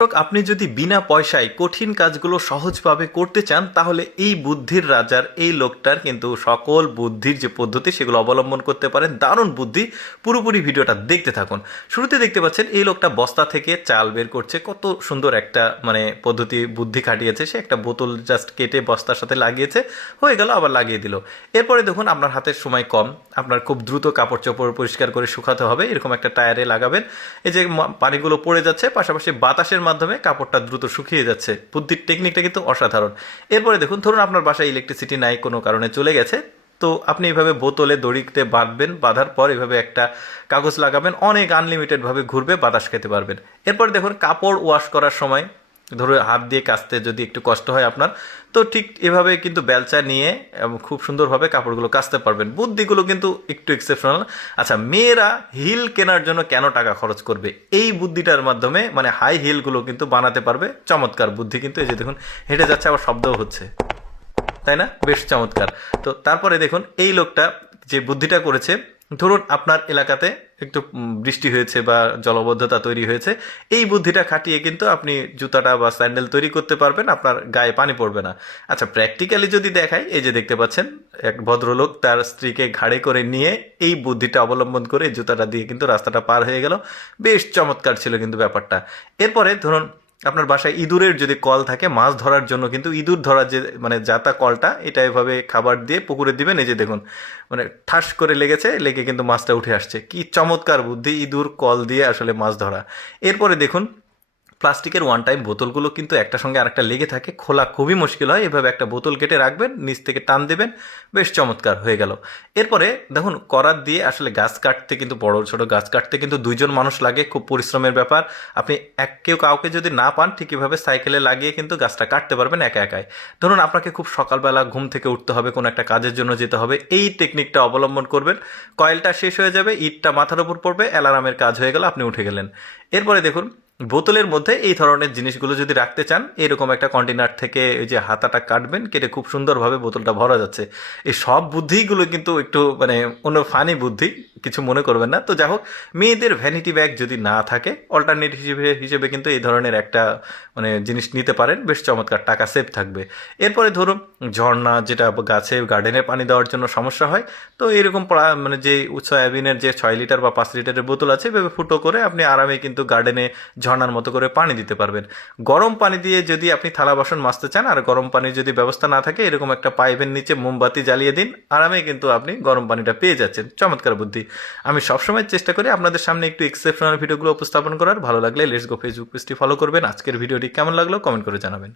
আপনি যদি বিনা পয়সায় কঠিন কাজগুলো সহজভাবে করতে চান, তাহলে এই বুদ্ধির রাজার, এই লোকটার কিন্তু সকল বুদ্ধির যে পদ্ধতি, সেগুলো অবলম্বন করতে পারেন। দারুণ বুদ্ধি। পুরোপুরি ভিডিওটা দেখতে থাকুন। শুরুতে দেখতে পাচ্ছেন, এই লোকটা বস্তা থেকে চাল বের করছে। কত সুন্দর একটা মানে পদ্ধতি, বুদ্ধি খাটিয়েছে। সে একটা বোতল জাস্ট কেটে বস্তার সাথে লাগিয়েছে। হয়ে গেল, আবার লাগিয়ে দিল। এরপরে দেখুন, আপনার হাতের সময় কম। আপনার খুব দ্রুত কাপড় চোপড় পরিষ্কার করে শুকাতে হবে। এরকম একটা টায়ারে লাগাবেন। এই যে পানিগুলো পড়ে যাচ্ছে, পাশাপাশি বাতাসের মাধ্যমে কাপড়টা দ্রুত শুকিয়ে যাচ্ছে। বুদ্ধির টেকনিকটা কিন্তু অসাধারণ। এরপরে দেখুন, ধরুন আপনার বাসায় ইলেকট্রিসিটি নাই, কোনো কারণে চলে গেছে। তো আপনি এভাবে বোতলে দড়িতে বাঁধবেন, বাঁধার পর এভাবে একটা কাগজ লাগাবেন, অনেক আনলিমিটেডভাবে ঘুরবে, বাতাস খেতে পারবেন। এরপর দেখুন, কাপড় ওয়াশ করার সময় ধরো হাত দিয়ে কাচতে যদি একটু কষ্ট হয় আপনার, তো ঠিক এভাবে কিন্তু বেলচা নিয়ে খুব সুন্দরভাবে কাপড়গুলো কাচতে পারবেন। বুদ্ধিগুলো কিন্তু একটু এক্সেপশনাল আচ্ছা মেয়েরা হিল কেনার জন্য কেন টাকা খরচ করবে? এই বুদ্ধিটার মাধ্যমে মানে হাই হিলগুলো কিন্তু বানাতে পারবে। চমৎকার বুদ্ধি কিন্তু এই যে দেখুন, হেঁটে যাচ্ছে, আবার শব্দও হচ্ছে। তাই না? বেশ চমৎকার। তো তারপরে দেখুন, এই লোকটা যে বুদ্ধিটা করেছে, ধরুন আপনার এলাকাতে একটু বৃষ্টি হয়েছে বা জলবদ্ধতা তৈরি হয়েছে, এই বুদ্ধিটা খাটিয়ে কিন্তু আপনি জুতাটা বা স্যান্ডেল তৈরি করতে পারবেন, আপনার গায়ে পানি পড়বে না। আচ্ছা প্র্যাকটিক্যালি যদি দেখাই, এই যে দেখতে পাচ্ছেন, এক ভদ্রলোক তার স্ত্রীকে ঘাড়ে করে নিয়ে এই বুদ্ধিটা অবলম্বন করে জুতাটা দিয়ে কিন্তু রাস্তাটা পার হয়ে গেল। বেশ চমৎকার ছিল কিন্তু ব্যাপারটা। এরপরে ধরুন আপনার বাসায় ইঁদুরের যদি কল থাকে, মাছ ধরার জন্য কিন্তু ইঁদুর ধরার যে মানে যাতা কলটা, এটা এভাবে খাবার দিয়ে পুকুরে দিবেন। এই যে দেখুন মানে ঠাস করে লেগেছে, লেগে কিন্তু মাছটা উঠে আসছে। কি চমৎকার বুদ্ধি, ইঁদুর কল দিয়ে আসলে মাছ ধরা। এরপরে দেখুন প্লাস্টিকের ওয়ান টাইম বোতলগুলো কিন্তু একটা সঙ্গে আরেকটা লেগে থাকে, খোলা খুবই মুশকিল হয়। এভাবে একটা বোতল কেটে রাখবেন, নিচ থেকে টান দেবেন, বেশ চমৎকার হয়ে গেল। এরপরে দেখুন, করাত দিয়ে আসলে গাছ কাটতে কিন্তু, বড় ছোট গাছ কাটতে কিন্তু দুইজন মানুষ লাগে, খুব পরিশ্রমের ব্যাপার। আপনি এক কেউ কাউকে যদি না পান, ঠিক এভাবে সাইকেলে লাগিয়ে কিন্তু গাছটা কাটতে পারবেন একা একাই। ধরুন, আপনাকে খুব সকালবেলা ঘুম থেকে উঠতে হবে, কোনো একটা কাজের জন্য যেতে হবে, এই টেকনিকটা অবলম্বন করবেন। কয়েলটা শেষ হয়ে যাবে, ইটটা মাথার উপর পড়বে, অ্যালারামের কাজ হয়ে গেল, আপনি উঠে গেলেন। এরপরে দেখুন বোতলের মধ্যে এই ধরনের জিনিসগুলো যদি রাখতে চান, এরকম একটা কন্টেনার থেকে ওই যে হাতাটা কাটবেন, কেটে খুব সুন্দরভাবে বোতলটা ভরা যাচ্ছে। এই সব বুদ্ধিগুলো কিন্তু একটু মানে অন্য ফানি বুদ্ধি কিছু মনে করবেন না। তো যাই হোক মেয়েদের ভ্যানিটি ব্যাগ যদি না থাকে অল্টারনেট হিসেবে হিসেবে কিন্তু এই ধরনের একটা মানে জিনিস নিতে পারেন। বেশ চমৎকার, টাকা সেভ থাকবে। এরপরে ধরুন, ঝর্ণা যেটা গাছে গার্ডেনে পানি দেওয়ার জন্য সমস্যা হয়, তো এরকম পড়া- মানে যে সয়াবিনের যে ছয় লিটার বা পাঁচ লিটারের বোতল আছে, এভাবে ফুটো করে আপনি আরামে কিন্তু গার্ডেনে ঝর্ণার মতো করে পানি দিতে পারবেন। গরম পানি দিয়ে যদি আপনি থালা বাসন মাজতে চান, আর গরম পানির যদি ব্যবস্থা না থাকে, এরকম একটা পাইপের নিচে মোমবাতি জ্বালিয়ে দিন, আরামে কিন্তু আপনি গরম পানিটা পেয়ে যাচ্ছেন। চমৎকার বুদ্ধি। আমি সবসময় চেষ্টা করি আপনাদের সামনে একটু এক্সেপশনাল ভিডিওগুলো উপস্থাপন করার। ভালো লাগলে লেটস গো ফেসবুক পেজটি ফলো করবেন। আজকের ভিডিওটি কেমন লাগল কমেন্ট করে জানাবেন।